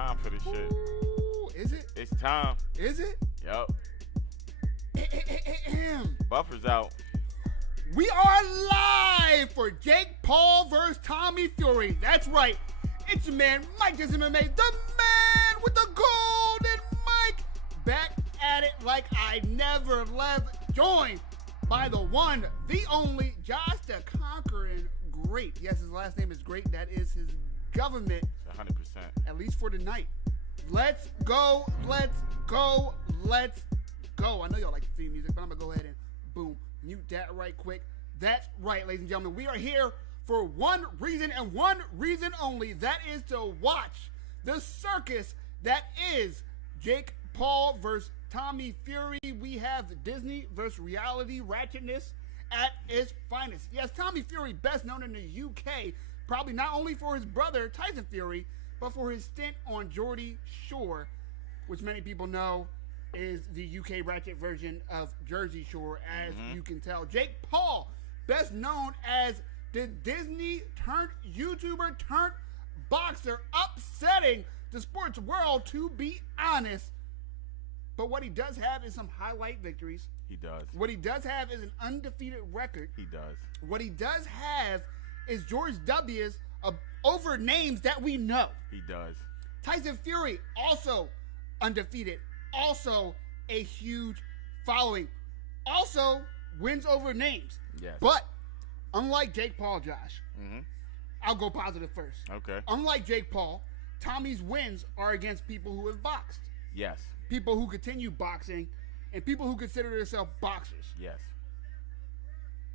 time for this shit. Ooh, is it? It's time. Is it? Yup. Buffer's out. We are live for Jake Paul versus Tommy Fury. That's right. It's your man, Mike Tyson MMA, the man with the golden mic. Back at it like I never left. Joined by the one, the only, Josh the Conquering Great. Yes, his last name is Great. That is his government. 100%. At least for tonight. Let's go. Let's go. Let's go. I know y'all like the theme music, but I'm going to go ahead and boom, mute that right quick. That's right, ladies and gentlemen. We are here for one reason and one reason only. That is to watch the circus that is Jake Paul versus Tommy Fury. We have Disney versus reality ratchetness at its finest. Yes, Tommy Fury, best known in the UK, probably not only for his brother Tyson Fury, but for his stint on Geordie Shore, which many people know is the UK ratchet version of Jersey Shore, as you can tell. Jake Paul, best known as the Disney turned YouTuber turned boxer, upsetting the sports world, to be honest. But what he does have is some highlight victories. He does. What he does have is an undefeated record. He does. What he does have is George W's over names that we know. He does. Tyson Fury, also undefeated. Also a huge following. Also wins over names. Yes. But unlike Jake Paul, Josh, I'll go positive first. Okay. Unlike Jake Paul, Tommy's wins are against people who have boxed. Yes. People who continue boxing and people who consider themselves boxers. Yes.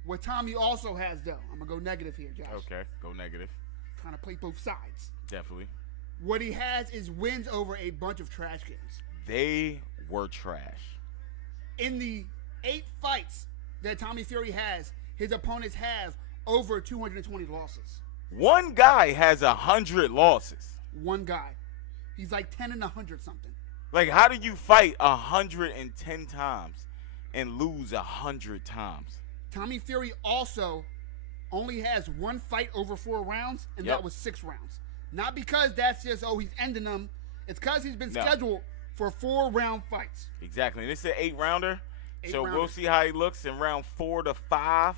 What Tommy also has, though, I'm going to go negative here, Josh. Okay. Go negative. Trying to play both sides. Definitely. What he has is wins over a bunch of trash games. They were trash. In the 8 fights that Tommy Fury has, his opponents have over 220 losses. One guy has 100 losses. One guy. He's like 10 and 100 something. Like, how do you fight 110 times and lose 100 times? Tommy Fury also only has one fight over 4 rounds, and that was 6 rounds. Not because that's just, he's ending them. It's because he's been scheduled for 4-round fights. Exactly. And it's an 8-rounder. So 8-rounder. We'll see how he looks in round 4 to 5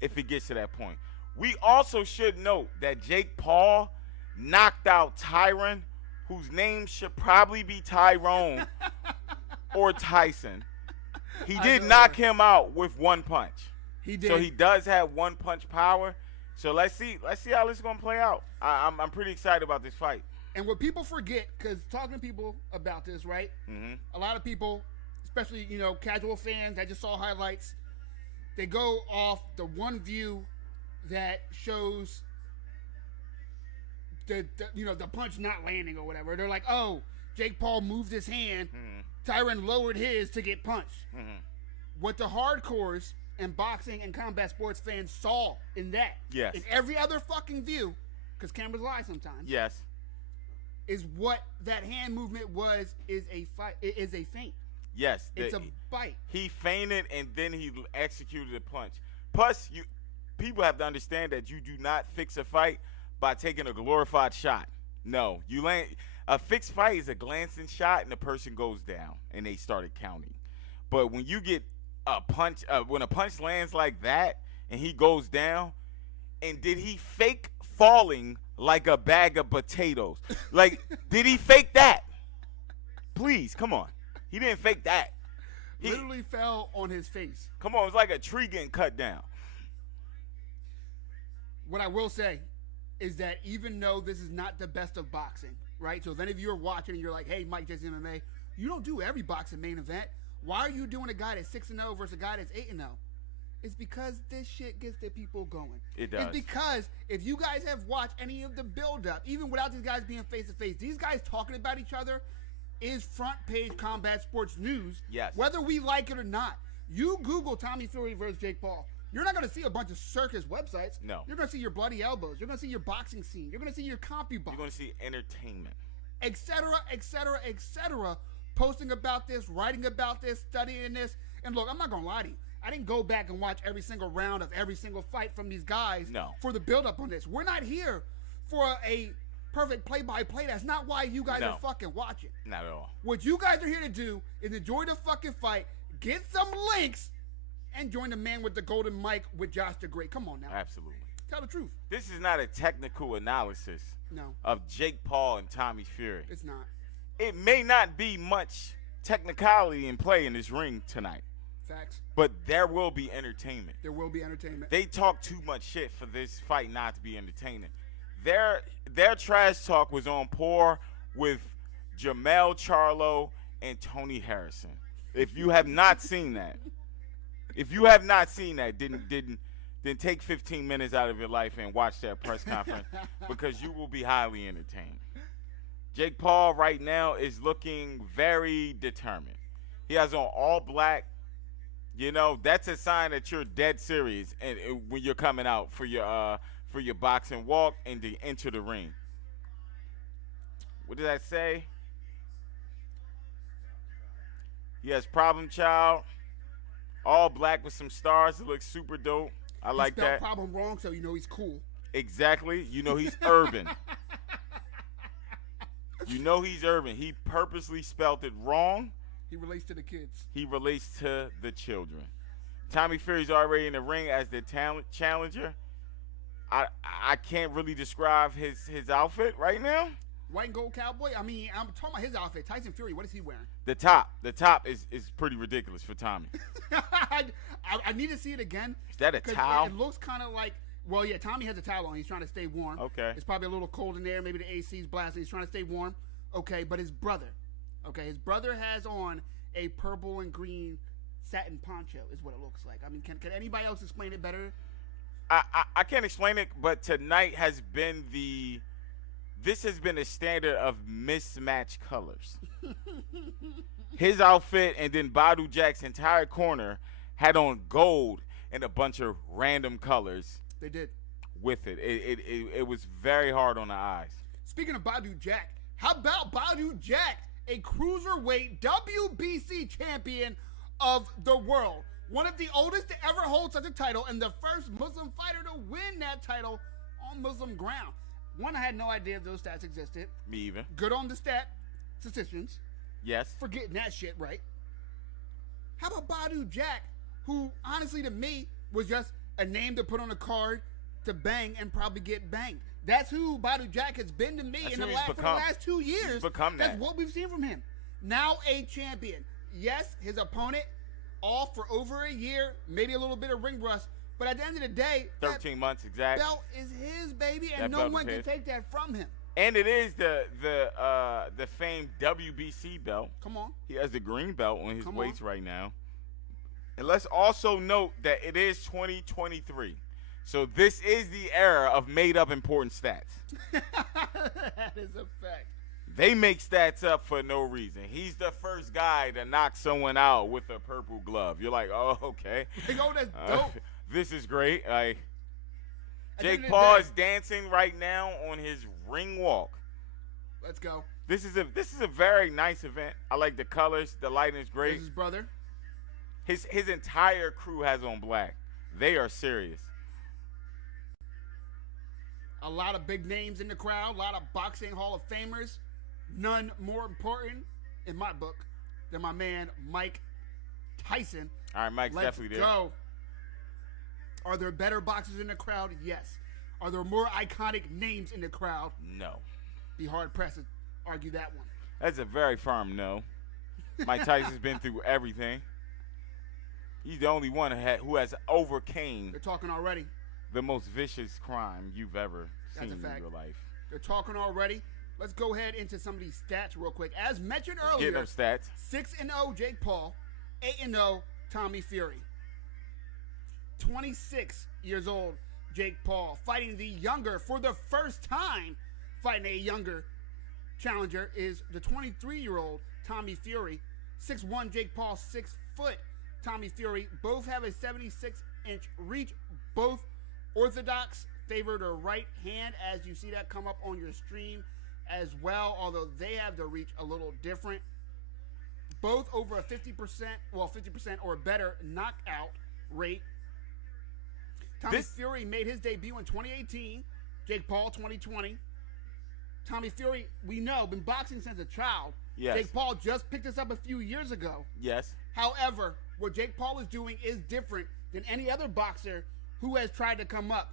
if it gets to that point. We also should note that Jake Paul knocked out Tyron, whose name should probably be Tyrone or Tyson. He did knock him out with one punch. He did. So he does have one punch power. So let's see how this is gonna play out. I'm pretty excited about this fight. And what people forget, because talking to people about this, right? A lot of people, especially casual fans that just saw highlights, they go off the one view that shows the punch not landing or whatever. They're like, oh, Jake Paul moved his hand, Tyron lowered his to get punched. What the hardcores and boxing and combat sports fans saw in that, in every other fucking view, because cameras lie sometimes. Yes. Is what that hand movement is a fight. It is a feint. Yes. It's a bite. He feinted and then he executed a punch. Plus, people have to understand that you do not fix a fight by taking a glorified shot. No, a fixed fight is a glancing shot and the person goes down and they started counting. But when you get a punch, when a punch lands like that and he goes down, and did he fake falling like a bag of potatoes? Like, did he fake that? Please, come on. He didn't fake that. He literally fell on his face. Come on, it's like a tree getting cut down. What I will say is that even though this is not the best of boxing, right? So if any of you are watching and you're like, hey, Mike Tyson MMA, you don't do every boxing main event. Why are you doing a guy that's 6-0 versus a guy that's 8-0? It's because this shit gets the people going. It does. It's because if you guys have watched any of the build-up, even without these guys being face-to-face, these guys talking about each other is front-page combat sports news. Yes. Whether we like it or not. You Google Tommy Fury versus Jake Paul. You're not going to see a bunch of circus websites. No. You're going to see your bloody elbows. You're going to see your boxing scene. You're going to see your CompuBox. You're going to see entertainment. Et cetera, et cetera, et cetera. Posting about this, writing about this, studying this. And look, I'm not going to lie to you. I didn't go back and watch every single round of every single fight from these guys for the build-up on this. We're not here for a perfect play-by-play. That's not why you guys are fucking watching. Not at all. What you guys are here to do is enjoy the fucking fight, get some links, and join the man with the golden mic with Josh the Great. Come on now. Absolutely. Tell the truth. This is not a technical analysis of Jake Paul and Tommy Fury. It's not. It may not be much technicality in play in this ring tonight. Facts. But there will be entertainment. There will be entertainment. They talk too much shit for this fight not to be entertaining. Their trash talk was on par with Jermell Charlo and Tony Harrison. If you have not seen that, then take 15 minutes out of your life and watch that press conference because you will be highly entertained. Jake Paul right now is looking very determined. He has on all black. You know, that's a sign that you're dead serious and when you're coming out for your boxing walk and to enter the ring. What did I say? He has Problem Child. All black with some stars. It looks super dope. I like that. Problem wrong, so you know he's cool. Exactly. You know he's urban. You know he's urban. He purposely spelled it wrong. He relates to the kids. He relates to the children. Tommy Fury's already in the ring as the challenger. I can't really describe his outfit right now. White and gold cowboy? I mean, I'm talking about his outfit. Tyson Fury, what is he wearing? The top is pretty ridiculous for Tommy. I need to see it again. Is that a towel? It looks kind of like, well, yeah, Tommy has a towel on. He's trying to stay warm. Okay. It's probably a little cold in there. Maybe the AC's blasting. He's trying to stay warm. Okay, but his brother has on a purple and green satin poncho is what it looks like. I mean, can anybody else explain it better? I can't explain it, but tonight has been this has been a standard of mismatched colors. His outfit and then Badu Jack's entire corner had on gold and a bunch of random colors. They did. With it. It was very hard on the eyes. Speaking of Badu Jack, how about Badu Jack, a cruiserweight WBC champion of the world? One of the oldest to ever hold such a title and the first Muslim fighter to win that title on Muslim ground. One, I had no idea those stats existed. Me even. Good on the statisticians. Yes. For getting that shit right. How about Badu Jack, who honestly to me was just a name to put on a card to bang and probably get banged. That's who Badu Jack has been to me for the last 2 years. He's become that. That's what we've seen from him. Now a champion. Yes, his opponent off for over a year, maybe a little bit of ring rust, but at the end of the day, 13 months exactly. Belt is his, baby, and no one can take that from him. And it is the famed WBC belt. Come on. He has the green belt on his waist right now. And let's also note that it is 2023. So this is the era of made-up important stats. That is a fact. They make stats up for no reason. He's the first guy to knock someone out with a purple glove. You're like, oh, okay. Oh, that's dope. This is great. Jake Paul is dancing right now on his ring walk. Let's go. This is a very nice event. I like the colors. The lighting is great. This is his brother. His entire crew has on black. They are serious. A lot of big names in the crowd. A lot of boxing Hall of Famers. None more important, in my book, than my man Mike Tyson. All right, Mike's definitely there. Let's go. Are there better boxers in the crowd? Yes. Are there more iconic names in the crowd? No. Be hard pressed to argue that one. That's a very firm no. Mike Tyson's been through everything. He's the only one who has overcame. They're talking already. The most vicious crime you've ever seen in your life. They're talking already. Let's go ahead into some of these stats real quick. As mentioned earlier, get them stats. 6-0 Jake Paul, 8-0 Tommy Fury. 26 years old Jake Paul fighting the younger, for the first time fighting a younger challenger, is the 23-year-old Tommy Fury. 6'1 Jake Paul, 6 foot Tommy Fury. Both have a 76-inch reach. Both orthodox, favored a right hand, as you see that come up on your stream as well, although they have the reach a little different. Both over a 50% or better knockout rate. Tommy Fury made his debut in 2018. Jake Paul 2020. Tommy Fury, we know, been boxing since a child. Yes. Jake Paul just picked this up a few years ago. Yes. However, what Jake Paul is doing is different than any other boxer who has tried to come up.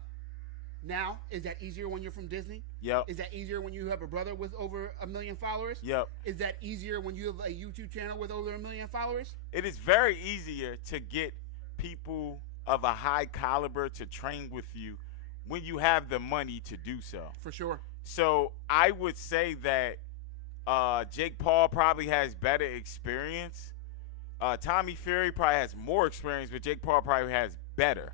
Now, is that easier when you're from Disney? Yep. Is that easier when you have a brother with over 1 million followers? Yep. Is that easier when you have a YouTube channel with over 1 million followers? It is very easier to get people of a high caliber to train with you when you have the money to do so. For sure. So I would say that Jake Paul probably has better experience. Tommy Fury probably has more experience, but Jake Paul probably has better.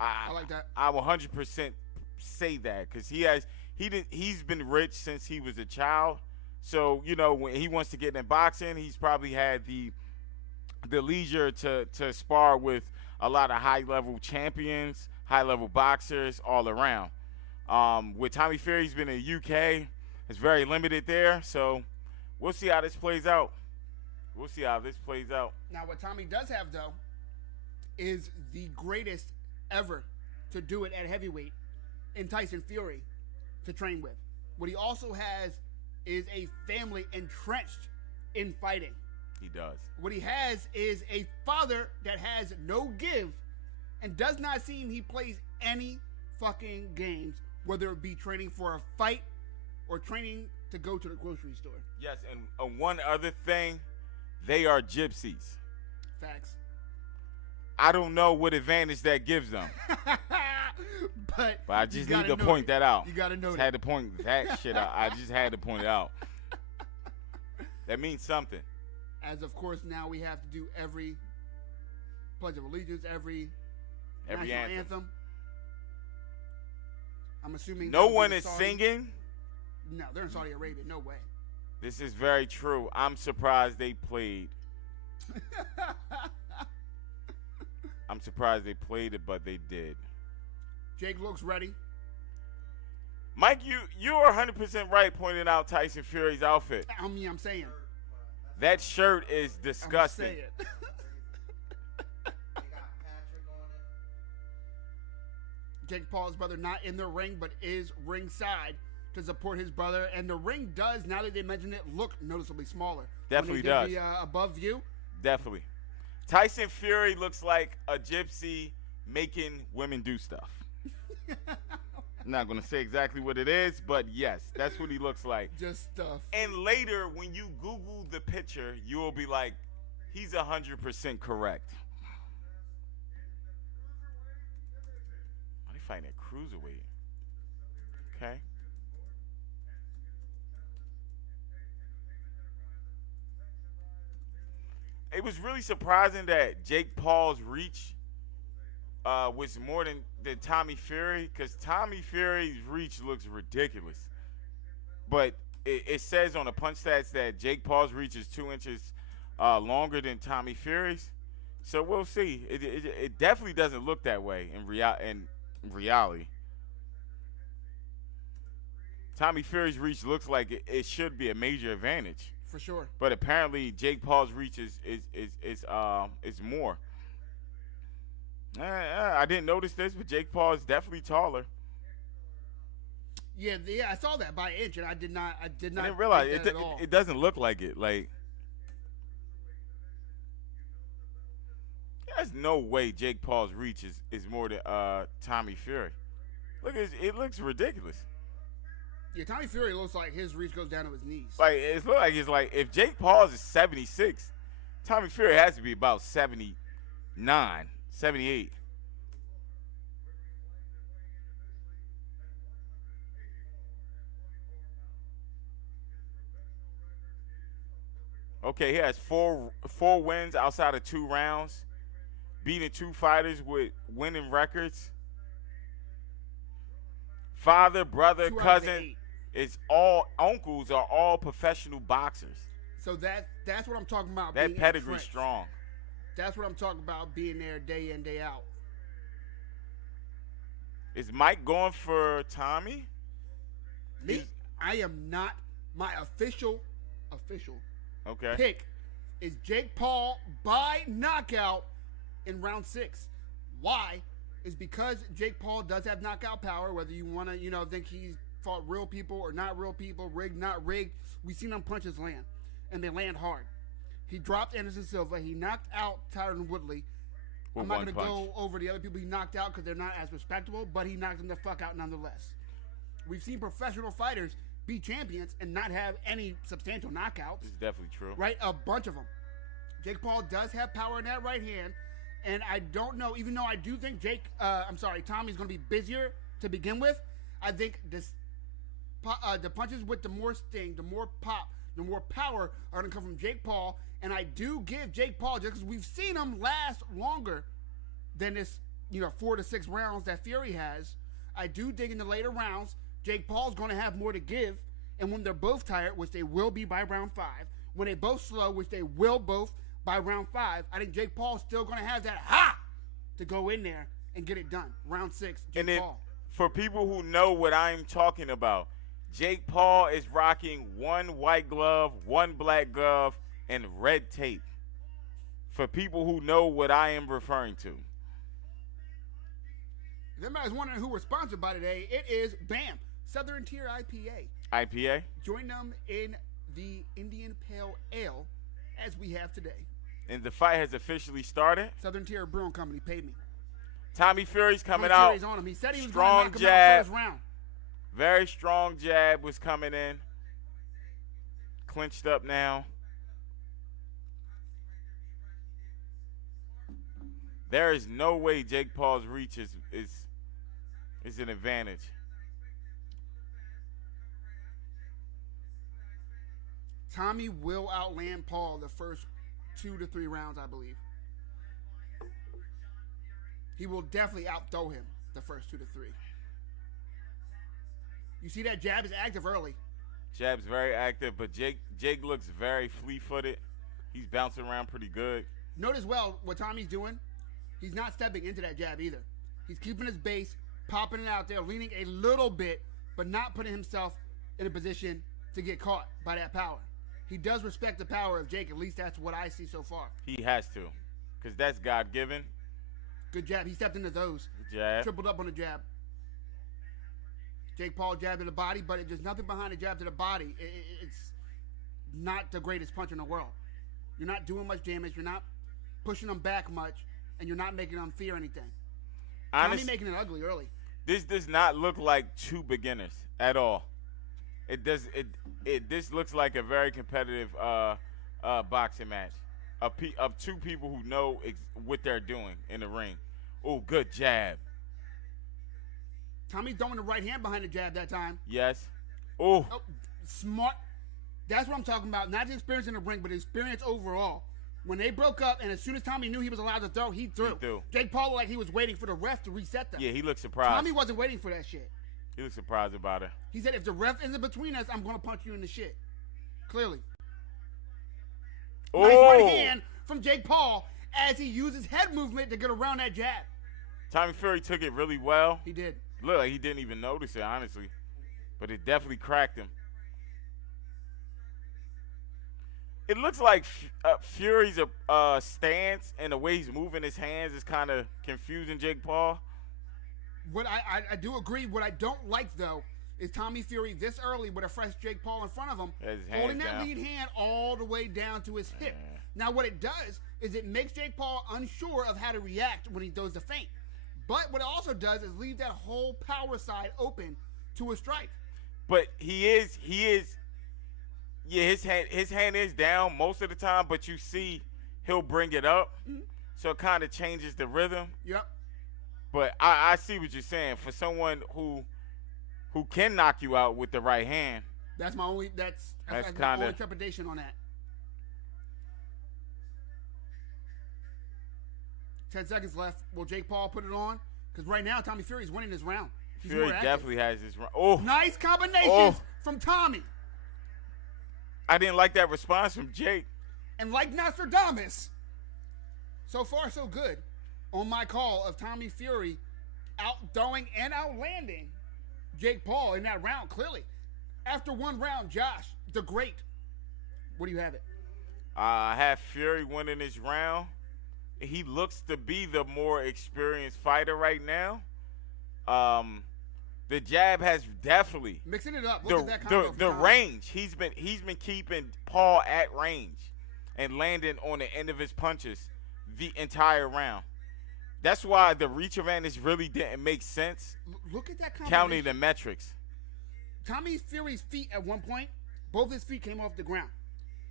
I like that. I will 100% say that because he's been rich since he was a child. So when he wants to get in boxing, he's probably had the leisure to spar with a lot of high level champions, high level boxers all around. With Tommy Fury, he's been in the UK. It's very limited there. So we'll see how this plays out. Now, what Tommy does have, though, is the greatest ever to do it at heavyweight in Tyson Fury to train with. What he also has is a family entrenched in fighting. He does. What he has is a father that has no give and does not seem he plays any fucking games, whether it be training for a fight or training to go to the grocery store. Yes, and one other thing, they are gypsies. Facts. I don't know what advantage that gives them. but I just need to point that out. You got to know that. Had to point that shit out. I just had to point it out. That means something. As of course now we have to do every Pledge of Allegiance, every national anthem. I'm assuming no one is singing. No, they're in Saudi Arabia. No way. This is very true. I'm surprised they played. I'm surprised they played it, but they did. Jake looks ready. Mike, you are 100% right pointing out Tyson Fury's outfit. I'm saying. That shirt is disgusting. I'm saying. Jake Paul's brother not in the ring, but is ringside to support his brother. And the ring does, now that they mention it, look noticeably smaller. Definitely does. The above view. Definitely. Tyson Fury looks like a gypsy making women do stuff. I'm not going to say exactly what it is, but yes, that's what he looks like. Just stuff. And later, when you Google the picture, you will be like, he's 100% correct. Are they fighting at cruiserweight? Okay. It was really surprising that Jake Paul's reach was more than Tommy Fury, because Tommy Fury's reach looks ridiculous. But it says on the punch stats that Jake Paul's reach is 2 inches longer than Tommy Fury's. So we'll see. It definitely doesn't look that way in reality. Tommy Fury's reach looks like it should be a major advantage. For sure. But apparently Jake Paul's reach is more. I didn't notice this, but Jake Paul is definitely taller. Yeah, I saw that by an inch, and I didn't realize think that at all. It doesn't look like it. Like, there's no way Jake Paul's reach is more than Tommy Fury. Look, it looks ridiculous. Yeah, Tommy Fury looks like his reach goes down to his knees. Like, it's like if Jake Paul's is 76, Tommy Fury has to be about 79, 78. Okay, he has four wins outside of 2 rounds, beating 2 fighters with winning records. Father, brother, cousin, uncles are all professional boxers. So that's what I'm talking about. That pedigree strong. That's what I'm talking about, being there day in, day out. Is Mike going for Tommy? Me? I am not. My official okay. pick is Jake Paul by knockout in round 6. Why? Is because Jake Paul does have knockout power, whether you want to, think he's fought real people or not real people, rigged, not rigged. We've seen them punches land, and they land hard. He dropped Anderson Silva. He knocked out Tyron Woodley. With I'm not one going to punch. go over the other people he knocked out because they're not as respectable, but he knocked them the fuck out nonetheless. We've seen professional fighters be champions and not have any substantial knockouts. It's definitely true. Right? A bunch of them. Jake Paul does have power in that right hand, and I don't know, even though I do think Tommy's going to be busier to begin with, I think the punches with the more sting, the more pop, the more power are going to come from Jake Paul, and I do give Jake Paul, just because we've seen him last longer than this, 4 to 6 rounds that Fury has, I do dig in the later rounds, Jake Paul's going to have more to give, and when they're both tired, which they will be by round 5, when they both slow, which they will both by round 5, I think Jake Paul's still going to have that to go in there and get it done. Round 6, Jake And then Paul. for people who know what I'm talking about, Jake Paul is rocking 1 white glove, 1 black glove, and red tape. For people who know what I am referring to. If anybody's wondering who we're sponsored by today, it is BAM, Southern Tier IPA. IPA? Join them in the Indian Pale Ale as we have today. And the fight has officially started. Southern Tier Brewing Company paid me. Tommy Fury's coming Tommy out. Fury's on him. He said he was going to Strong knock him jab. out first round. Very strong jab was coming in. Clinched up now. There is no way Jake Paul's reach is an advantage. Tommy will outland Paul the first 2 to 3 rounds, I believe. He will definitely outthrow him the first 2 to 3. You see that jab is active early. Jab's very active, but Jake looks very fleet-footed. He's bouncing around pretty good. Notice well what Tommy's doing. He's not stepping into that jab either. He's keeping his base, popping it out there, leaning a little bit, but not putting himself in a position to get caught by that power. He does respect the power of Jake. At least that's what I see so far. He has to, because that's God-given. Good jab. He stepped into those. Jab. Tripled up on the jab. Jake Paul jabbed to the body, but there's nothing behind the jab to the body. It's not the greatest punch in the world. You're not doing much damage. You're not pushing them back much, and you're not making them fear anything. Tommy making it ugly early. This does not look like 2 beginners at all. It does. This looks like a very competitive boxing match of 2 people who know what they're doing in the ring. Oh, good jab. Tommy throwing the right hand behind the jab that time. Yes. Oh. Smart. That's what I'm talking about. Not the experience in the ring, but the experience overall. When they broke up, and as soon as Tommy knew he was allowed to throw, he threw. He threw. Jake Paul looked like he was waiting for the ref to reset them. Yeah, he looked surprised. Tommy wasn't waiting for that shit. He looked surprised about it. He said, if the ref isn't between us, I'm going to punch you in the shit. Clearly. Oh. Nice right hand from Jake Paul as he uses head movement to get around that jab. Tommy Fury took it really well. He did. Looked like he didn't even notice it, honestly. But it definitely cracked him. It looks like Fury's stance and the way he's moving his hands is kind of confusing Jake Paul. What I do agree. What I don't like, though, is Tommy Fury this early with a fresh Jake Paul in front of him, Has his hands holding that down. lead hand all the way down to his hip. Now, what it does is it makes Jake Paul unsure of how to react when he does the feint. But what it also does is leave that whole power side open to a strike. But he is. Yeah, his hand is down most of the time, but you see he'll bring it up, so it kind of changes the rhythm. Yep. But I see what you're saying. For someone who can knock you out with the right hand, That's my only. That's my kinda- only interpretation on that. 10 seconds left. Will Jake Paul put it on? Because right now Tommy Fury's winning this round. He's Fury more active. definitely has this run. Oh, Nice combinations Oh. from Tommy. I didn't like that response from Jake. And like Nostradamus, so far so good on my call of Tommy Fury outthrowing and outlanding Jake Paul in that round, clearly. After one round, Josh, the great, what do you have it? I have Fury winning this round. He looks to be the more experienced fighter right now. The jab has definitely Mixing it up. Look at that the combo. the range. He's been keeping Paul at range and landing on the end of his punches the entire round. That's why the reach advantage really didn't make sense. Look at that combination. Counting the metrics. Tommy Fury's feet at one point, both his feet came off the ground.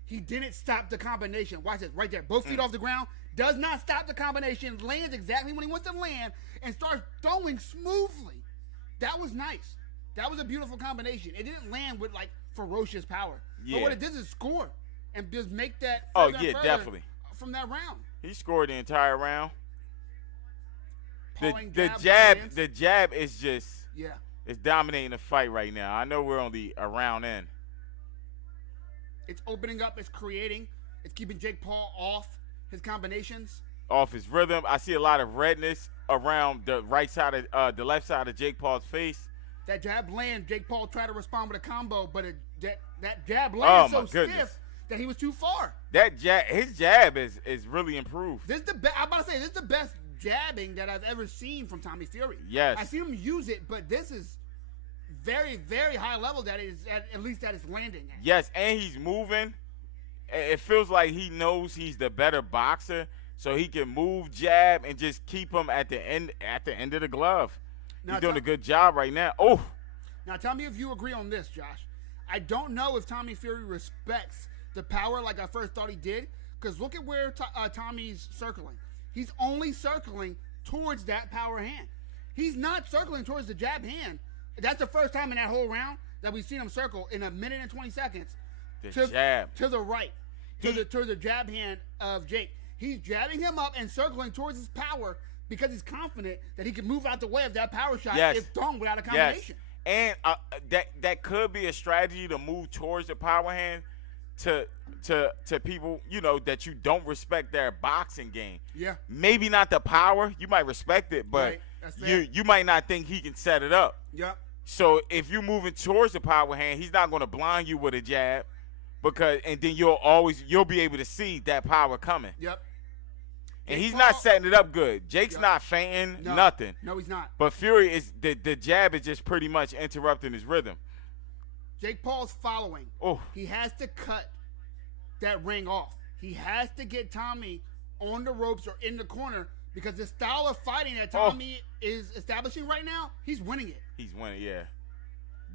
He didn't stop the combination. Watch this, right there. Both feet off the ground. Does not stop the combination. Lands exactly when he wants to land and starts throwing smoothly. That was nice. That was a beautiful combination. It didn't land with like ferocious power. Yeah. But what it did is score and just make that. Oh, further and yeah, further definitely. From that round. He scored the entire round. Pawing The jab jab, the jab is just Yeah. it's dominating the fight right now. I know we're on the round end. It's opening up. It's creating. It's keeping Jake Paul off his combinations. Off his rhythm. I see a lot of redness around the right side of the left side of Jake Paul's face. That jab land, Jake Paul tried to respond with a combo, but that jab landed so stiff that he was too far. That jab, his jab is really improved. This is I'm about to say this is the best jabbing that I've ever seen from Tommy Fury. Yes. I see him use it, but this is very, very high level that is at least that it's landing at. Yes, and he's moving. It feels like he knows he's the better boxer, so he can move, jab, and just keep him at the end of the glove. Now, He's doing a good job right now. Oh, now tell me if you agree on this, Josh. I don't know if Tommy Fury respects the power like I first thought he did, because look at where Tommy's circling. He's only circling towards that power hand. He's not circling towards the jab hand. That's the first time in that whole round that we've seen him circle in a minute and 20 seconds. Jab to the right, to the jab hand of Jake. He's jabbing him up and circling towards his power because he's confident that he can move out the way of that power shot if thrown without a combination. Yes. And that could be a strategy to move towards the power hand to people, that you don't respect their boxing game. Yeah. Maybe not the power. You might respect it, but right. you might not think he can set it up. Yep. So if you're moving towards the power hand, he's not going to blind you with a jab, and then you'll be able to see that power coming. Yep. And he's not setting it up good. Jake's not feinting, nothing. No, he's not. But Fury is the jab is just pretty much interrupting his rhythm. Jake Paul's following. Oh. He has to cut that ring off. He has to get Tommy on the ropes or in the corner because the style of fighting that Tommy is establishing right now, he's winning it. He's winning, yeah.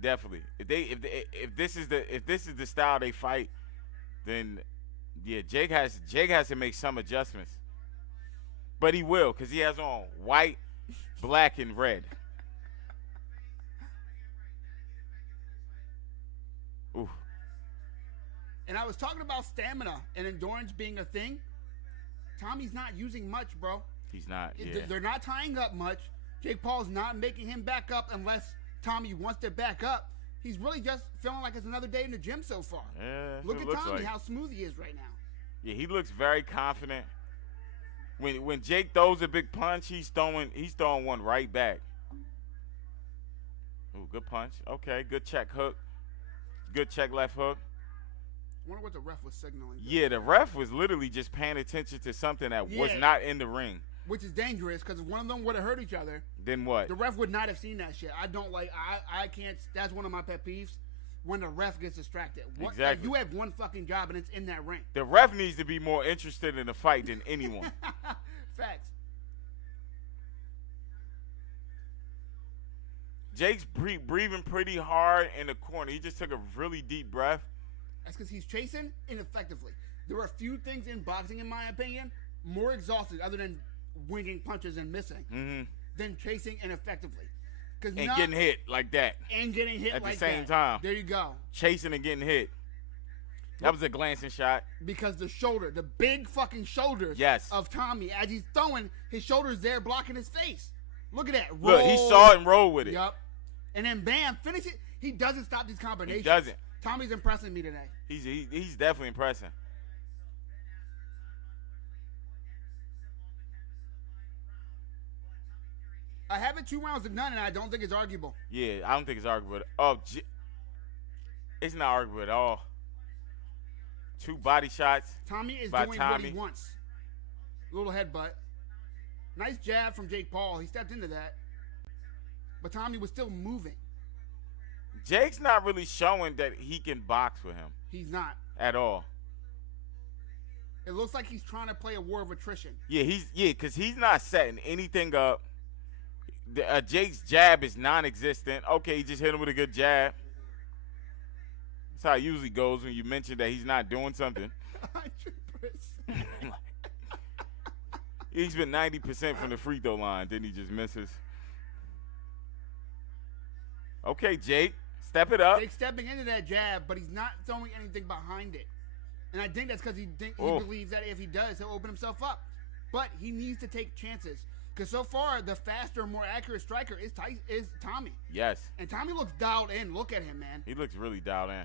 Definitely. If this is the style they fight, then yeah, Jake has to make some adjustments. But he will, because he has on white, black, and red. Ooh. And I was talking about stamina and endurance being a thing. Tommy's not using much, bro. He's not, yeah. They're not tying up much. Jake Paul's not making him back up unless Tommy wants to back up. He's really just feeling like it's another day in the gym so far. Yeah, Look at Tommy, how smooth he is right now. Yeah, he looks very confident. When Jake throws a big punch, he's throwing one right back. Ooh, good punch. Okay, good check hook. Good check left hook. I wonder what the ref was signaling. Yeah, the ref was literally just paying attention to something that was not in the ring. Which is dangerous because if one of them would have hurt each other, then what? The ref would not have seen that shit. I can't. That's one of my pet peeves. When the ref gets distracted. Exactly. Like, you have one fucking job and it's in that ring. The ref needs to be more interested in the fight than anyone. Facts. Jake's breathing pretty hard in the corner. He just took a really deep breath. That's because he's chasing ineffectively. There are a few things in boxing, in my opinion, more exhausted other than winging punches and missing than chasing ineffectively. And getting hit like that. And getting hit at like the same that. time. There you go. Chasing and getting hit. That was a glancing shot. Because the shoulder, the big fucking shoulders of Tommy, as he's throwing, his shoulder's there blocking his face. Look at that. Roll. Look, he saw it and rolled with it. Yep. And then bam, finish it. He doesn't stop these combinations. He doesn't. Tommy's impressing me today. He's definitely impressing. I have it 2 rounds to none, and I don't think it's arguable. Yeah, I don't think it's arguable. It's not arguable at all. 2 body shots. Tommy is doing what he wants. Little headbutt. Nice jab from Jake Paul. He stepped into that. but Tommy was still moving. Jake's not really showing that he can box with him He's not. at all. It looks like he's trying to play a war of attrition. Because he's not setting anything up. Jake's jab is non-existent. Okay, he just hit him with a good jab. That's how it usually goes when you mention that he's not doing something. 100%. He's been 90% from the free throw line, then he just misses. Okay, Jake, step it up. Jake's stepping into that jab, but he's not throwing anything behind it. And I think that's because he believes that if he does, he'll open himself up. But he needs to take chances. Because so far, the faster, more accurate striker is Tommy. Yes. And Tommy looks dialed in. Look at him, man. He looks really dialed in.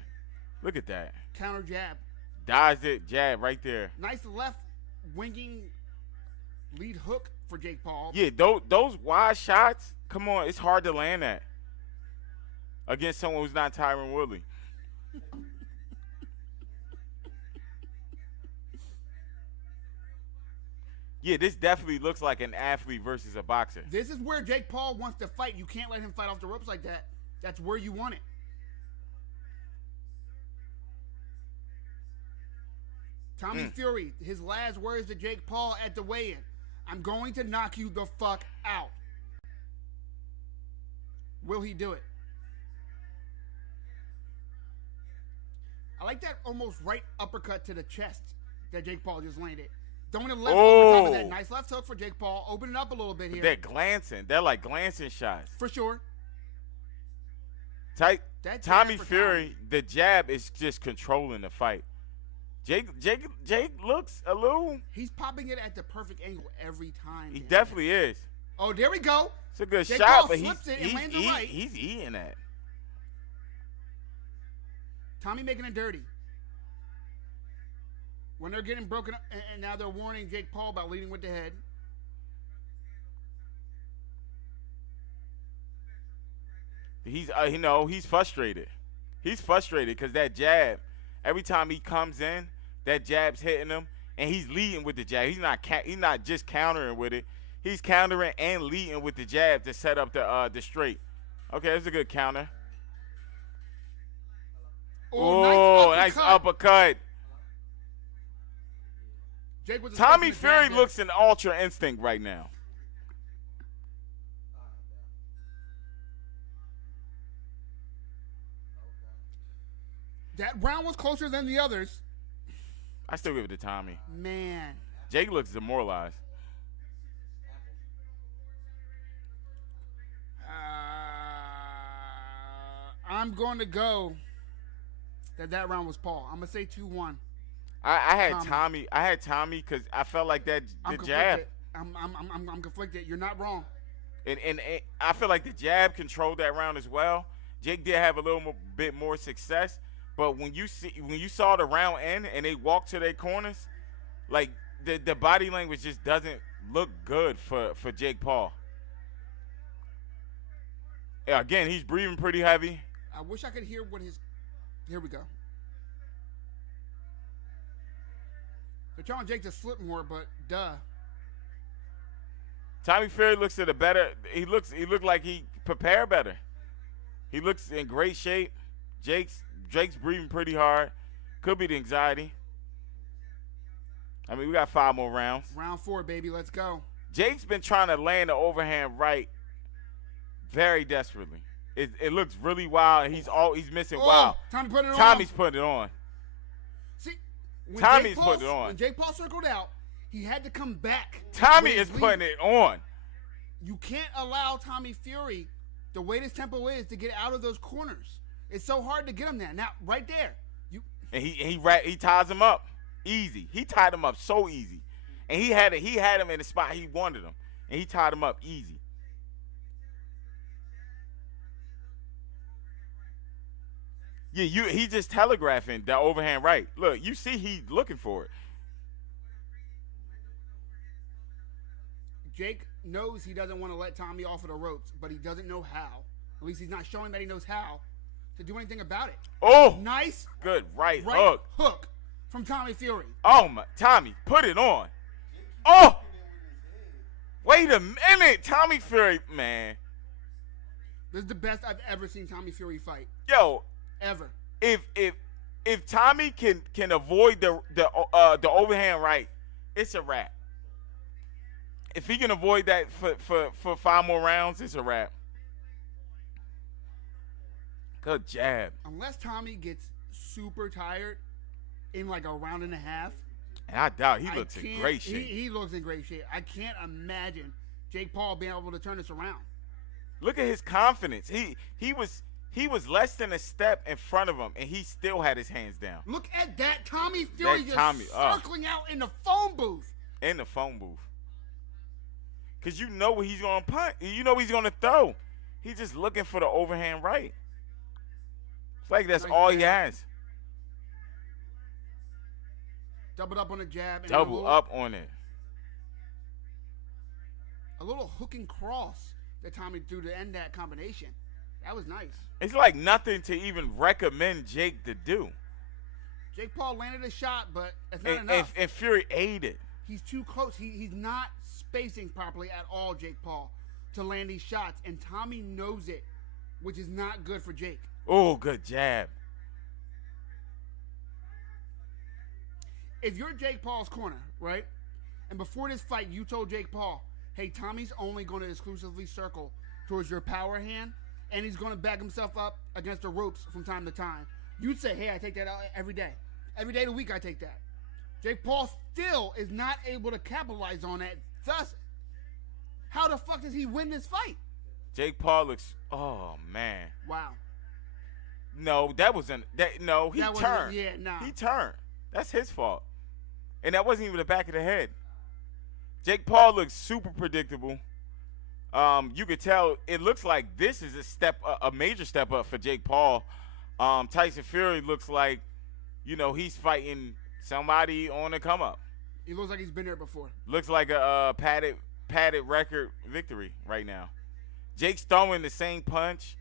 Look at that. Counter jab. Dodged it, jab right there. Nice left winging lead hook for Jake Paul. Yeah, those wide shots, come on, it's hard to land that against someone who's not Tyron Woodley. Yeah, this definitely looks like an athlete versus a boxer. This is where Jake Paul wants to fight. You can't let him fight off the ropes like that. That's where you want it. Tommy Fury, his last words to Jake Paul at the weigh-in. I'm going to knock you the fuck out. Will he do it? I like that almost right uppercut to the chest that Jake Paul just landed. Throwing the left over top of that. Nice left hook for Jake Paul. Open it up a little bit here. They're glancing. They're like glancing shots. For sure. Tommy Fury, the jab is just controlling the fight. Jake looks a little. He's popping it at the perfect angle every time. He definitely is. Oh, there we go. It's a good Jake shot, Paul but flips it and lands it right. He's eating that. Tommy making it dirty. When they're getting broken up, and now they're warning Jake Paul about leading with the head. He's frustrated. He's frustrated because that jab, every time he comes in, that jab's hitting him, and he's leading with the jab. He's not just countering with it. He's countering and leading with the jab to set up the straight. Okay, that's a good counter. Oh, nice uppercut. Tommy Fury looks in ultra instinct right now. That round was closer than the others. I still give it to Tommy. Man. Jake looks demoralized. I'm going to go that round was Paul. I'm going to say 2-1. I had Tommy because I felt like the jab. I'm conflicted. You're not wrong. And I feel like the jab controlled that round as well. Jake did have a little bit more success, but when you saw the round end and they walked to their corners, like the body language just doesn't look good for Jake Paul. Yeah, again, he's breathing pretty heavy. I wish I could hear what his. Here we go. They're telling Jake to slip more, but duh. Tommy Fury looks at a better. He looked like he prepared better. He looks in great shape. Jake's breathing pretty hard. Could be the anxiety. I mean, we got 5 more rounds. Round 4, baby. Let's go. Jake's been trying to land the overhand right very desperately. It looks really wild. He's missing wild. Tommy put it on. Tommy's putting it on. See, Tommy's putting it on. When Jake Paul circled out, he had to come back. Tommy is putting it on. You can't allow Tommy Fury, the way this tempo is, to get out of those corners. It's so hard to get him there. Now, right there. He ties him up easy. He tied him up so easy. And he had him in the spot he wanted him. And he tied him up easy. Yeah, he's just telegraphing the overhand right. Look, you see he's looking for it. Jake knows he doesn't want to let Tommy off of the ropes, but he doesn't know how. At least he's not showing that he knows how to do anything about it. Oh! Nice. Good right hook from Tommy Fury. Oh, my. Tommy, put it on. Oh! Wait a minute. Tommy Fury, man. This is the best I've ever seen Tommy Fury fight. Yo, Ever. if Tommy can avoid the overhand right, it's a wrap. If he can avoid that for 5 more rounds, it's a wrap. Good jab. Unless Tommy gets super tired in like a round and a half. And I doubt he looks in great shape. He looks in great shape. I can't imagine Jake Paul being able to turn this around. Look at his confidence. He was less than a step in front of him, and he still had his hands down. Look at that Tommy Fury circling out in the phone booth. In the phone booth. Because you know he's going to punt. You know he's going to throw. He's just looking for the overhand right. It's like that's all he has. Doubled up on the jab. And Double up on it. A little hook and cross that Tommy threw to end that combination. That was nice. It's like nothing to even recommend Jake to do. Jake Paul landed a shot, but it's not enough. And Fury ate it. He's too close. He's not spacing properly at all, Jake Paul, to land these shots. And Tommy knows it, which is not good for Jake. Oh, good jab. If you're Jake Paul's corner, right, and before this fight you told Jake Paul, hey, Tommy's only going to exclusively circle towards your power hand, and he's going to back himself up against the ropes from time to time, you'd say, hey, I take that out every day. Every day of the week I take that. Jake Paul still is not able to capitalize on that. Thus, how the fuck does he win this fight? Jake Paul looks, oh, man. Wow. No, he turned. Yeah, nah. He turned. That's his fault. And that wasn't even the back of the head. Jake Paul looks super predictable. You could tell it looks like this is a major step up for Jake Paul. Tyson Fury looks like, he's fighting somebody on the come up. He looks like he's been there before. Looks like a padded record victory right now. Jake's throwing the same punch.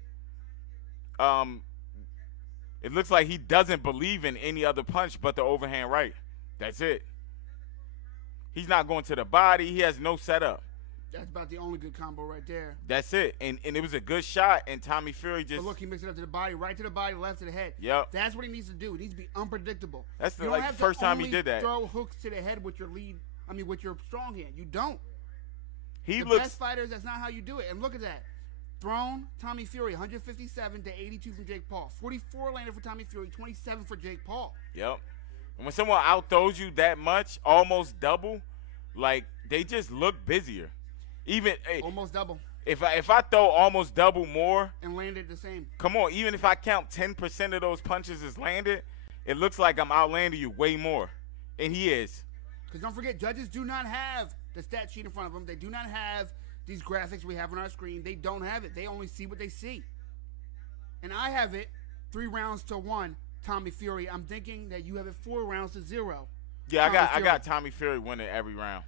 It looks like he doesn't believe in any other punch but the overhand right. That's it. He's not going to the body. He has no setup. That's about the only good combo right there. That's it. And it was a good shot, and Tommy Fury just... But look, he mixed it up to the body, right to the body, left to the head. Yep. That's what he needs to do. He needs to be unpredictable. That's the first time he did that. Throw hooks to the head with your with your strong hand. You don't. The best fighters, that's not how you do it. And look at that. Thrown, Tommy Fury, 157 to 82 from Jake Paul. 44 landed for Tommy Fury, 27 for Jake Paul. Yep. And when someone outthrows you that much, almost double, they just look busier. Even almost double. If I throw almost double more and landed the same. Come on, even if I count 10% of those punches as landed, it looks like I'm outlanding you way more. And he is. Because don't forget, judges do not have the stat sheet in front of them. They do not have these graphics we have on our screen. They don't have it. They only see what they see. And I have it 3 rounds to 1, Tommy Fury. I'm thinking that you have it 4 rounds to 0. Yeah, I got Tommy Fury winning every round.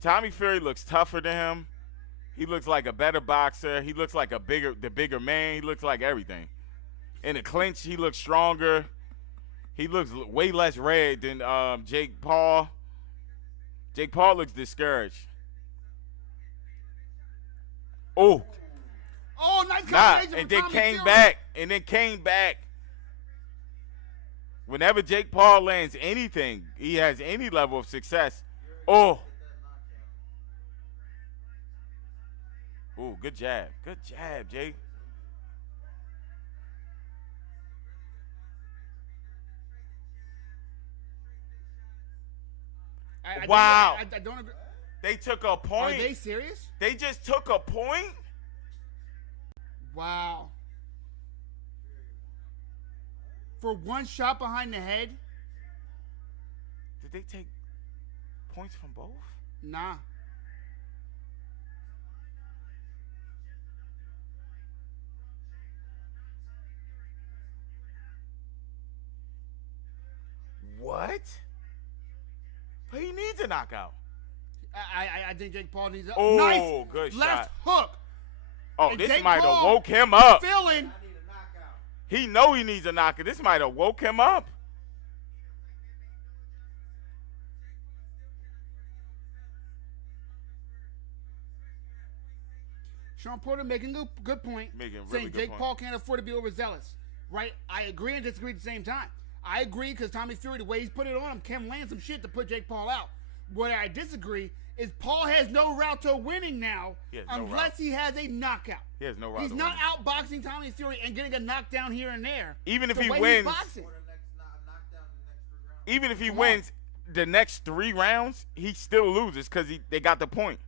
Tommy Fury looks tougher than him. He looks like a better boxer. He looks like the bigger man. He looks like everything. In the clinch, he looks stronger. He looks way less red than Jake Paul. Jake Paul looks discouraged. Oh, nice combination. And then came back. Whenever Jake Paul lands anything, he has any level of success. Oh, good jab. Good jab, Jake. Wow. I don't agree. They took a point. Are they serious? They just took a point? Wow. For one shot behind the head? Did they take points from both? Nah. What? But he needs a knockout. I think Jake Paul needs a nice good left hook. Oh, and this Jake might have Paul woke him up. Feeling. He know he needs a knockout. This might have woke him up. Sean Porter making a good point. Making a really saying good Jake point. Paul can't afford to be overzealous. Right? I agree and disagree at the same time. I agree because Tommy Fury, the way he's put it on him, can land some shit to put Jake Paul out. Where I disagree is Paul has no route to winning now unless he has a knockout. He has no route. He's not outboxing Tommy Fury and getting a knockdown here and there. Even if the he way wins, he's boxing. even if he wins the next 3 rounds, he still loses because they got the point.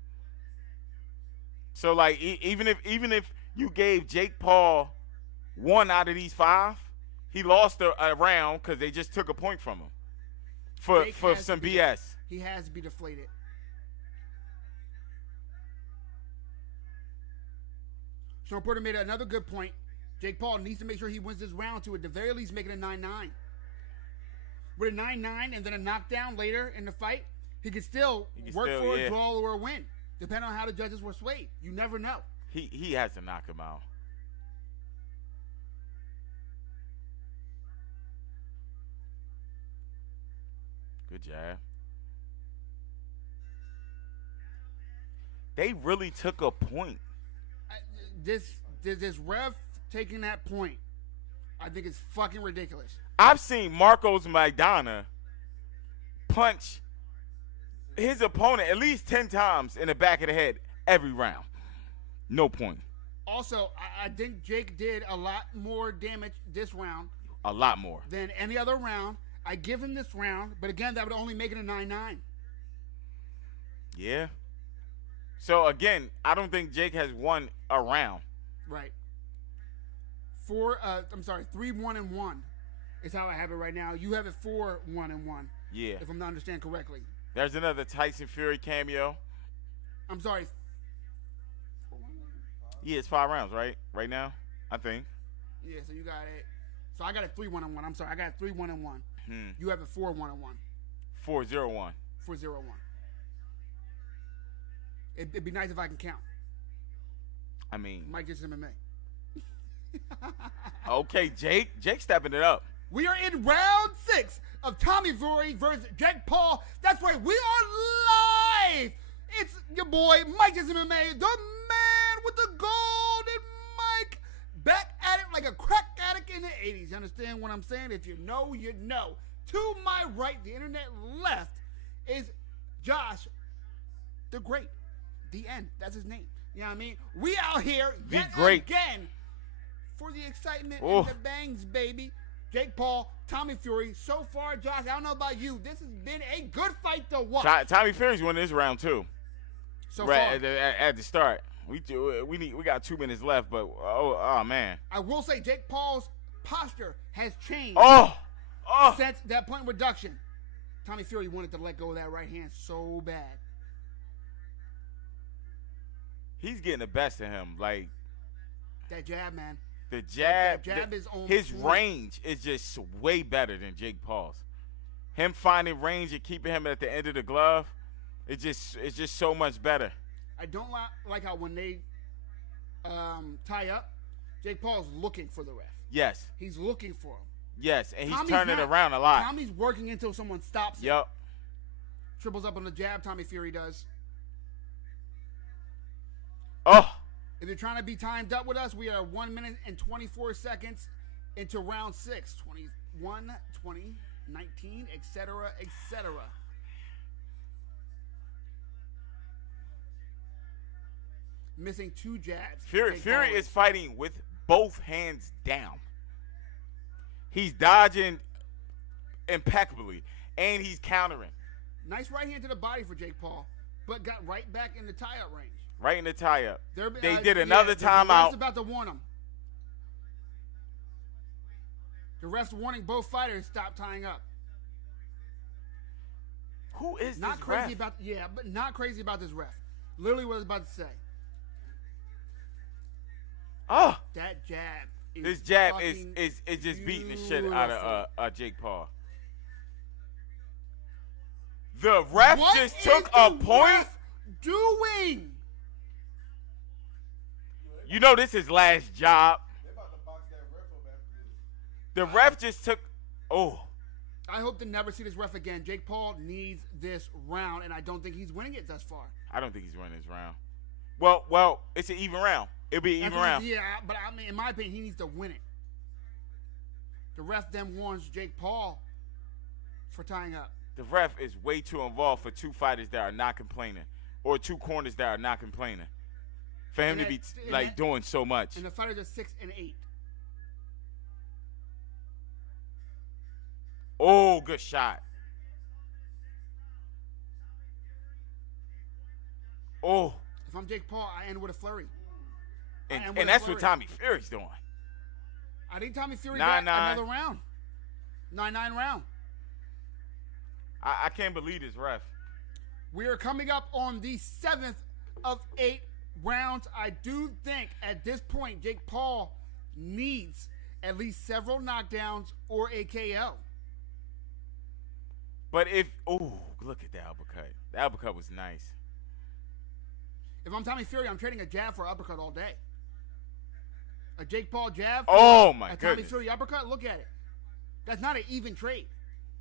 So like even if you gave Jake Paul 1 out of these 5, he lost a round because they just took a point from him for some BS. He has to be deflated. Sean Porter made another good point. Jake Paul needs to make sure he wins this round to at the very least make it a 9-9. With a 9-9 and then a knockdown later in the fight, he could still work for a draw or a win, depending on how the judges were swayed. You never know. He has to knock him out. Good jab. They really took a point. This ref taking that point, I think it's fucking ridiculous. I've seen Marcos Maidana punch his opponent at least 10 times in the back of the head every round. No point. Also, I think Jake did a lot more damage this round. A lot more. Than any other round. I give him this round, but again, that would only make it a 9-9. Yeah. So again, I don't think Jake has won a round. Right. 3-1-1 is how I have it right now. You have it 4-1-1. Yeah. If I'm not understanding correctly. There's another Tyson Fury cameo. I'm sorry. Yeah, it's 5 rounds, right? Right now, I think. Yeah, so you got it. So I got it 3-1-1. I'm sorry, I got it 3-1-1. You have it 4-1-1. 4-0-1. 4-0-1. It'd be nice if I can count. I mean, Mike just MMA. Okay, Jake stepping it up. We are in round 6 of Tommy Fury versus Jake Paul. That's right, we are live. It's your boy Mike just MMA, the man with the golden mic, back at it like a crack addict in the 80s. You understand what I'm saying? If you know, you know. To my right, the internet left, is Josh the Great. The End. That's his name. You know what I mean? We out here yet again for the excitement and the bangs, baby. Jake Paul, Tommy Fury. So far, Josh, I don't know about you. This has been a good fight to watch. Tommy Fury's winning this round too. So far. At the start. We got 2 minutes left, but oh man. I will say Jake Paul's posture has changed since that point reduction. Tommy Fury wanted to let go of that right hand so bad. He's getting the best of him. Like that jab, man. The jab, is on his range is just way better than Jake Paul's. Him finding range and keeping him at the end of the glove, it's just so much better. I don't like how when they tie up, Jake Paul's looking for the ref. Yes. He's looking for him. Yes, and he's turning around a lot. Tommy's working until someone stops him. Yep. Triples up on the jab, Tommy Fury does. If you're trying to be timed up with us, we are 1 minute and 24 seconds into round 6. 21, 20, 19, etc., etc. Missing 2 jabs. Fury is fighting with both hands down. He's dodging impeccably, and he's countering. Nice right hand to the body for Jake Paul, but got right back in the tie-up range. Right in the tie-up. They did The another timeout. ref's about to warn him. The ref's warning both fighters stop tying up. Who is not this crazy ref? about? Yeah, but not crazy about this ref. Literally what I was about to say. That jab. This jab is just beating the shit out of Jake Paul. The ref just took a point. Doing. You know this is last job. The ref just took. I hope to never see this ref again. Jake Paul needs this round, and I don't think he's winning it thus far. I don't think he's winning this round. Well, it's an even round. It'll be an That's even what round. Yeah, but I mean, in my opinion, he needs to win it. The ref then warns Jake Paul for tying up. The ref is way too involved for two fighters that are not complaining, or two corners that are not complaining. For him And to be that- like and that- doing so much. And the fighters are 6 and 8. Oh, good shot. Oh, If I'm Jake Paul, I end with a flurry. and with a that's what flurry. Tommy Fury's doing. I think Tommy Fury 9-9. got another round. 9-9 round. I can't believe this ref. We are coming up on the 7th of 8 rounds. I do think at this point, Jake Paul needs at least several knockdowns or a KO. But look at the uppercut. The uppercut was nice. If I'm Tommy Fury, I'm trading a jab for an uppercut all day. A Jake Paul jab for Oh my a Tommy goodness. Fury uppercut. Look at it. That's not an even trade.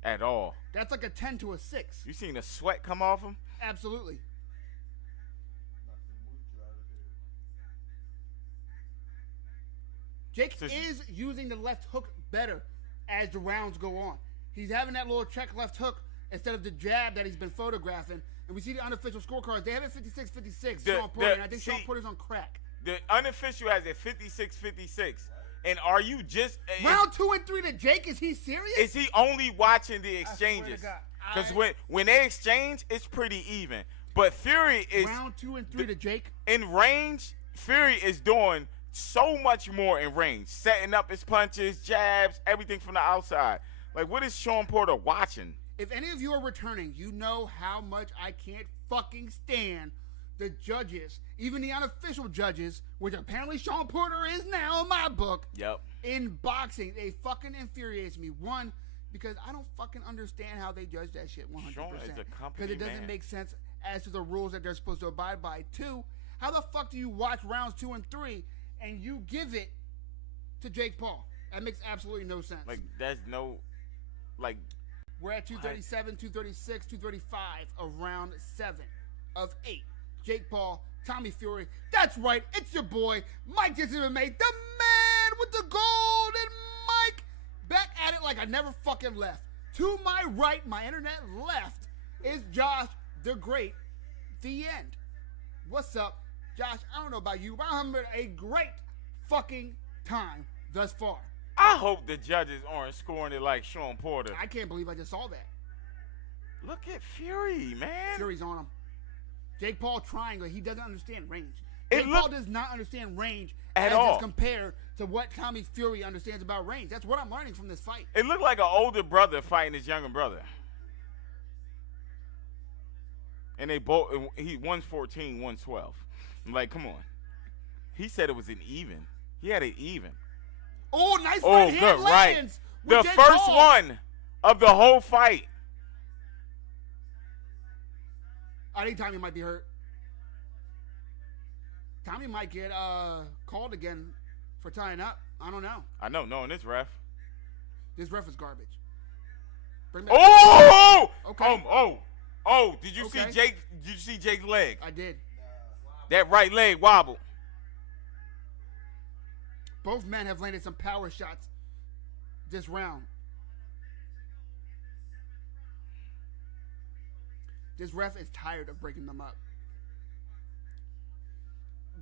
At all. That's like a 10 to a 6. You seen the sweat come off him? Absolutely. Jake So- is using the left hook better as the rounds go on. He's having that little check left hook instead of the jab that he's been photographing. And we see the unofficial scorecards. They have it 56-56, The- Sean Porter, the- and I think Sean see- Porter's on crack. The unofficial has it 56-56. And are you just Round 2 and 3 to Jake, is he serious? is he only watching the swear to exchanges? God, Because I- when they exchange, it's pretty even. But Fury is Round 2 and 3 to Jake. in range. Fury is doing so much more in range, setting up his punches, jabs, everything from the outside. Like, what is Sean Porter watching? If any of you are returning, you know how much I can't fucking stand the judges, even the unofficial judges, which apparently Sean Porter is now in my book, Yep. in boxing. They fucking infuriates me. One, because I don't fucking understand how they judge that shit 100%. Sean is a company Because it doesn't man. make sense as to the rules that they're supposed to abide by. Two, how the fuck do you watch rounds 2 and 3 and you give it to Jake Paul? That makes absolutely no sense. Like, there's no, like, We're at 237, 236, 235 of round 7 of 8. Jake Paul, Tommy Fury. That's right, it's your boy, Mike Made, the man with the golden mic. Back at it like I never fucking left. To my right, my internet left, is Josh the Great, the end. What's up, Josh? I don't know about you, but I'm having a great fucking time thus far. I hope the judges aren't scoring it like Sean Porter. I can't believe I just saw that. Look at Fury, man. Fury's on him. Jake Paul triangle. He doesn't understand range. It Jake look- Paul does not understand range At as all. it's compared to what Tommy Fury understands about range. That's what I'm learning from this fight. It looked like an older brother fighting his younger brother. And they both, one's 14, one's 12. I'm like, come on. He said it was an even. He had it even. Oh, nice Oh, right hand good, right. lands. The with Jake first Paul. one of the whole fight. I think Tommy might be hurt. Tommy might get called again for tying up. I don't know. I know, knowing this ref. This ref is garbage. Bring back. Oh! Okay. Oh, did you Okay. see Jake? Did you see Jake's leg? I did. That right leg wobbled. Both men have landed some power shots this round. This ref is tired of breaking them up.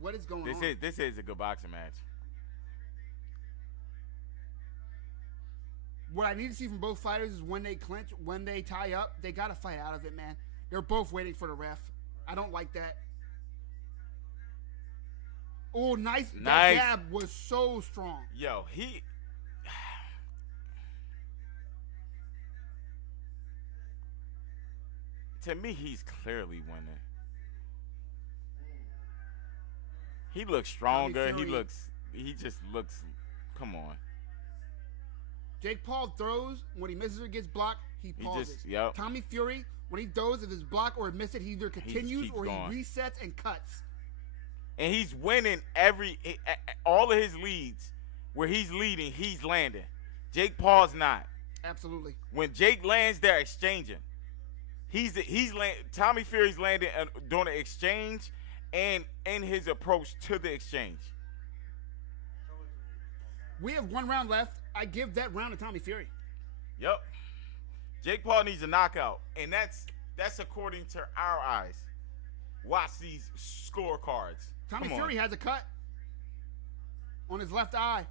What is going on? This is a good boxing match. What I need to see from both fighters is when they clinch, when they tie up, they got to fight out of it, man. They're both waiting for the ref. I don't like that. Oh, nice. That Nice. jab was so strong. Yo, he. To me, he's clearly winning. He looks stronger. Fury. He just looks. Come on. Jake Paul throws. When he misses or gets blocked, he pauses. yep. Tommy Fury, when he throws, if it's blocked or missed it, he either continues keeps or going. he resets and cuts. And he's winning all of his leads. Where he's leading, he's landing. Jake Paul's not. Absolutely. When Jake lands, they're exchanging. Tommy Fury's landing during the exchange, and his approach to the exchange. We have 1 round left. I give that round to Tommy Fury. Yep. Jake Paul needs a knockout, and that's according to our eyes. Watch these scorecards. Tommy Fury has a cut on his left eye.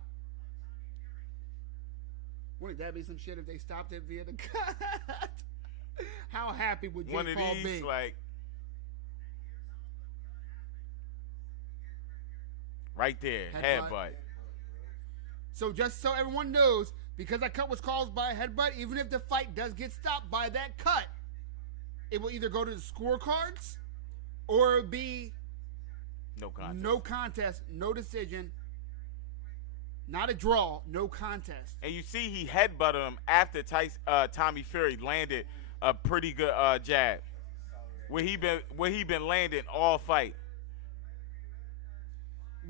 Wouldn't that be some shit if they stopped it via the cut? How happy would Jake One of Paul these, be? like, right there, headbutt. So just so everyone knows, because that cut was caused by a headbutt, even if the fight does get stopped by that cut, it will either go to the scorecards or be No contest. no contest, no decision, not a draw, no contest. And you see he headbutted him after Tommy Fury landed a pretty good jab. Where he been landing all fight.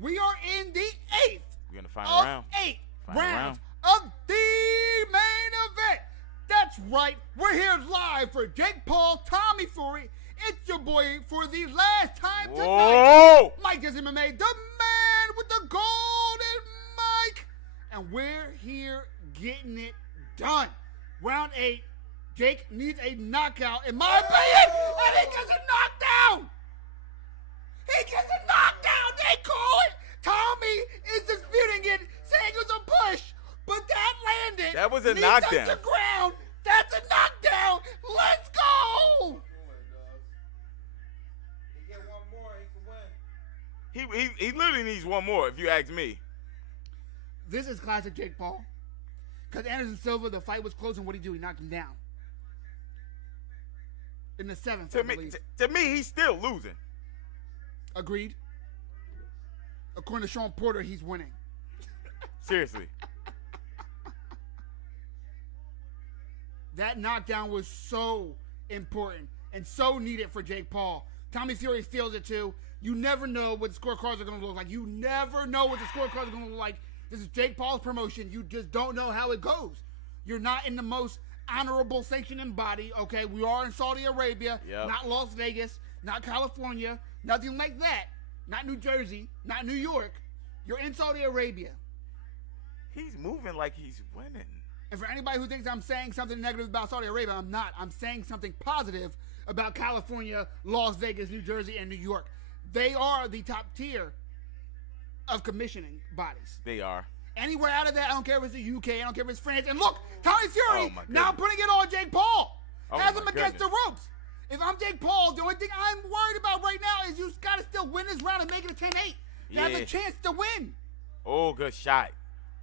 We are in the 8th We're gonna find a of round. 8 Final rounds of the main event. That's right. We're here live for Jake Paul, Tommy Fury. It's your boy for the last time tonight. Whoa! Mike Jesse MMA, the man with the golden mic. And we're here getting it done. Round 8. Jake needs a knockout, in my opinion, and he gets a knockdown. He gets a knockdown. They call it. Tommy is disputing it, saying it was a push, but that landed. That was a He knockdown. touched the ground. That's a knockdown. Let's go. He get one more, he can win. He literally needs one more, if you ask me. This is classic Jake Paul. Because Anderson Silva, the fight was close, and what did he do? He knocked him down. In the 7th, I believe. To me, he's still losing. Agreed. According to Sean Porter, he's winning. Seriously. That knockdown was so important and so needed for Jake Paul. Tommy Fury feels it too. You never know what the scorecards are going to look like. You never know what the scorecards are going to look like. This is Jake Paul's promotion. You just don't know how it goes. You're not in the most honorable sanctioning body, okay? We are in Saudi Arabia, Yep. not Las Vegas, not California, nothing like that. Not New Jersey, not New York. You're in Saudi Arabia. He's moving like he's winning. And for anybody who thinks I'm saying something negative about Saudi Arabia, I'm not. I'm saying something positive about California, Las Vegas, New Jersey, and New York. They are the top tier of commissioning bodies. They are. Anywhere out of that, I don't care if it's the UK, I don't care if it's France. And look, Tommy Fury, Oh, my now goodness. putting it on Jake Paul. Oh, Has my him against the goodness. ropes. If I'm Jake Paul, the only thing I'm worried about right now is you got to still win this round and make it a 10-8. You have Yeah. a chance to win. Oh, good shot.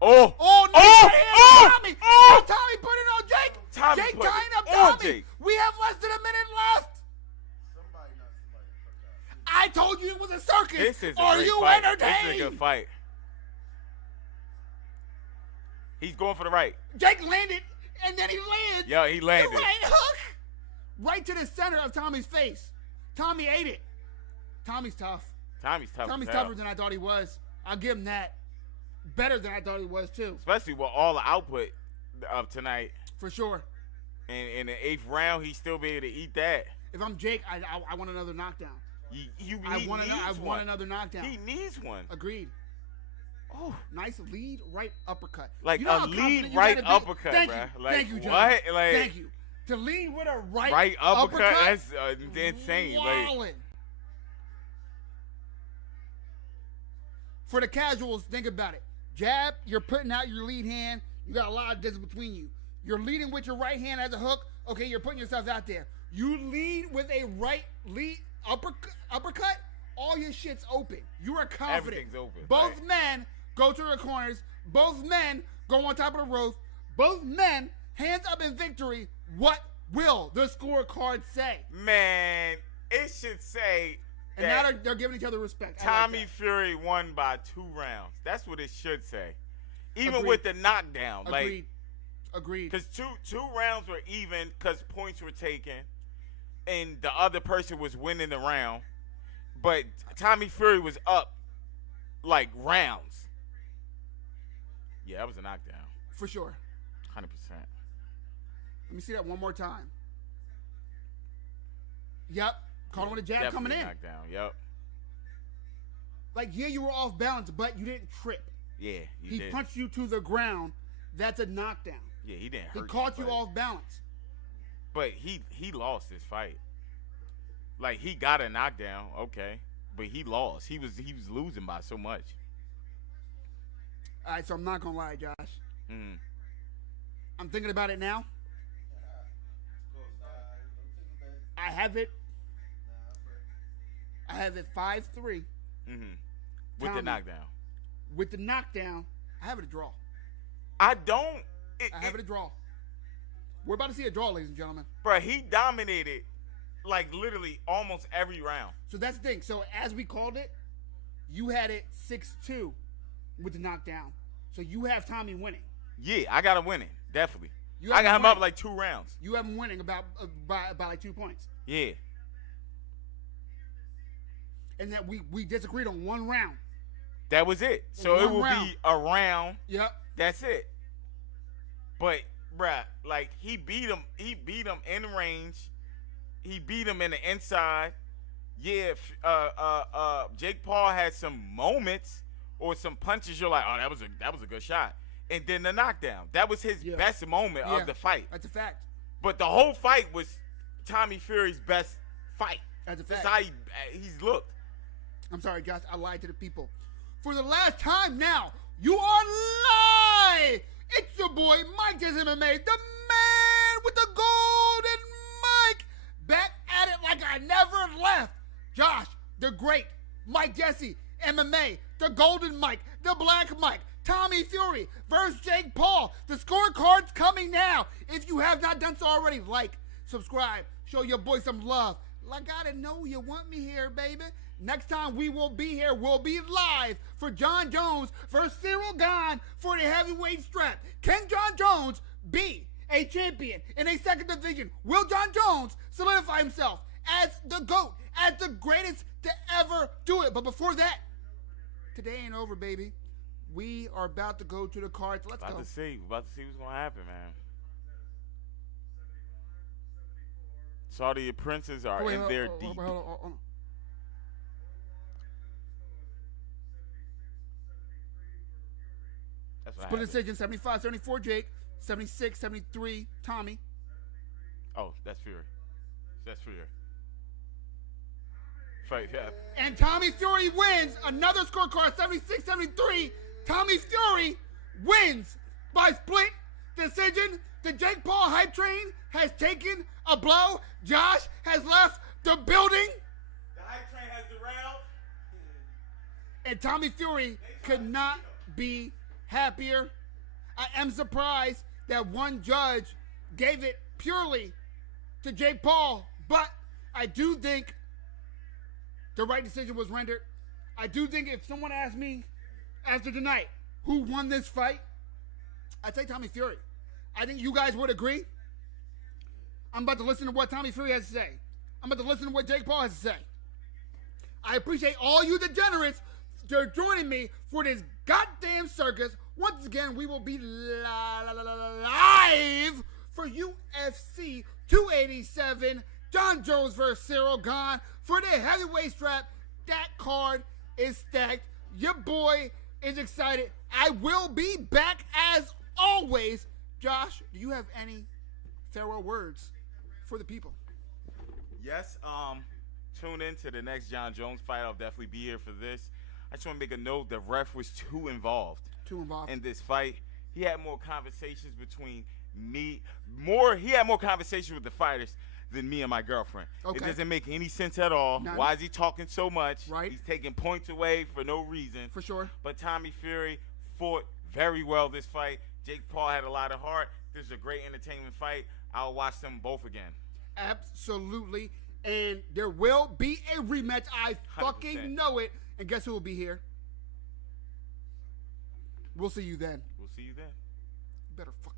Oh! Oh, no, Oh! oh, Tommy. Oh! Oh, Tommy put it on Jake. Tommy Jake put it tying up on Tommy. Jake. We have less than a minute left. Somebody not somebody fucked up. I told you it was a circus. This is a Are great you fight. entertained? This is a good fight. He's going for the right. Jake landed, and then he lands. Yeah, he landed. The right hook. Right to the center of Tommy's face. Tommy ate it. Tommy's tough. Tommy's tough. Tommy's as hell. tougher than I thought he was. I'll give him that. Better than I thought he was, too. Especially with all the output of tonight. For sure. And in the 8th round, he still be able to eat that. If I'm Jake, I want another knockdown. He I want one. another knockdown. He needs one. Agreed. Oh, Nice lead right uppercut. like You know a how confident lead you right gotta be? uppercut, Thank bruh. you. Like, Thank you, John. what? Like, Thank you. To lead with a right uppercut? That's insane. Like, Wallin'. For the casuals, think about it. Jab, you're putting out your lead hand. You got a lot of distance between you. You're leading with your right hand as a hook. Okay, you're putting yourself out there. You lead with a right lead uppercut. All your shit's open. You are confident. Everything's open, Both right. men go to the corners. Both men go on top of the rope. Both men hands up in victory. What will the scorecard say? man, it should say And now that they're giving each other respect. I like Tommy that. Fury won by 2 rounds. That's what it should say. Even Agreed. with the knockdown. Agreed. Like, Agreed. because two rounds were even because points were taken and the other person was winning the round. But Tommy Fury was up like rounds. Yeah, that was a knockdown. For sure. 100%. Let me see that one more time. Yep. Caught him with a jab coming in. Knockdown. Yep. Like, yeah, you were off balance, but you didn't trip. Yeah, He did. punched you to the ground. That's a knockdown. Yeah, he didn't He hurt caught you but- off balance. But he lost this fight. Like, he got a knockdown, okay, but he lost. He was losing by so much. All right, so I'm not gonna lie, Josh. Mm. I'm thinking about it now. I have it 5-3 Mm-hmm. With the Tommy. knockdown. with the knockdown. I have it a draw. I don't. I have it a draw. We're about to see a draw, ladies and gentlemen. Bro, he dominated, like, literally almost every round. So that's the thing. So as we called it, you had it 6-2 with the knockdown. So you have Tommy winning. Yeah, I got him winning, definitely. You I have got him him up winning. like 2 rounds. You have him winning by like 2 points. Yeah. And that we disagreed on 1 round. That was it. So it One will round. be a round. Yep. That's it. But, bruh, like, he beat him in range. He beat him in the inside. Yeah, Jake Paul had some moments or some punches you're like, oh, that was a good shot. And then the knockdown. That was his Yeah. best moment Yeah. of the fight. That's a fact. But the whole fight was Tommy Fury's best fight. That's a That's fact. how he's looked. I'm sorry, Josh. I lied to the people. For the last time now, you are live. It's your boy, Mike Jesse MMA, the man with the golden mic. Back at it like I never left. Josh, the great Mike Jesse, MMA, the golden mic, the black mic, Tommy Fury versus Jake Paul. The scorecard's coming now. If you have not done so already, like, subscribe, show your boy some love. I gotta know you want me here, baby. Next time we will be here, we'll be live for John Jones versus Cyril Gane for the heavyweight strap. Can John Jones be a champion in a second division? Will John Jones solidify himself as the GOAT, as the greatest to ever do it? But before that, today ain't over, baby. We are about to go to the cards. Let's About go. to see what's gonna happen, man. Saudi princes are Wait, in hold- there hold- deep. hold on. That's what Split happened. decision, 75-74 Jake, 76-73 Tommy. Oh, that's Fury. That's Fury. Fight, yeah. And Tommy Fury wins another scorecard, 76-73. Tommy Fury wins by split decision. The Jake Paul hype train has taken a blow. Josh has left the building. The hype train has derailed. And Tommy Fury could not be happier. I am surprised that one judge gave it purely to Jake Paul, but I do think the right decision was rendered. I do think if someone asked me after tonight who won this fight, I'd say Tommy Fury. I think you guys would agree. I'm about to listen to what Tommy Fury has to say. I'm about to listen to what Jake Paul has to say. I appreciate all you degenerates for joining me for this goddamn circus. Once again, we will be live for UFC 287. John Jones versus Cyril Gane for the heavyweight strap. That card is stacked. Your boy is excited. I will be back as always. Josh, do you have any farewell words for the people? Yes, tune in to the next John Jones fight. I'll definitely be here for this. I just want to make a note, the ref was too involved Too involved. in this fight. He had more conversations between me, he had more conversations with the fighters than me and my girlfriend. Okay. It doesn't make any sense at all. None. Why is he talking so much? Right. He's taking points away for no reason. For sure. But Tommy Fury fought very well this fight. Jake Paul had a lot of heart. This is a great entertainment fight. I'll watch them both again. Absolutely. And there will be a rematch. I 100%. fucking know it. And guess who will be here? We'll see you then. We'll see you then. You better fucking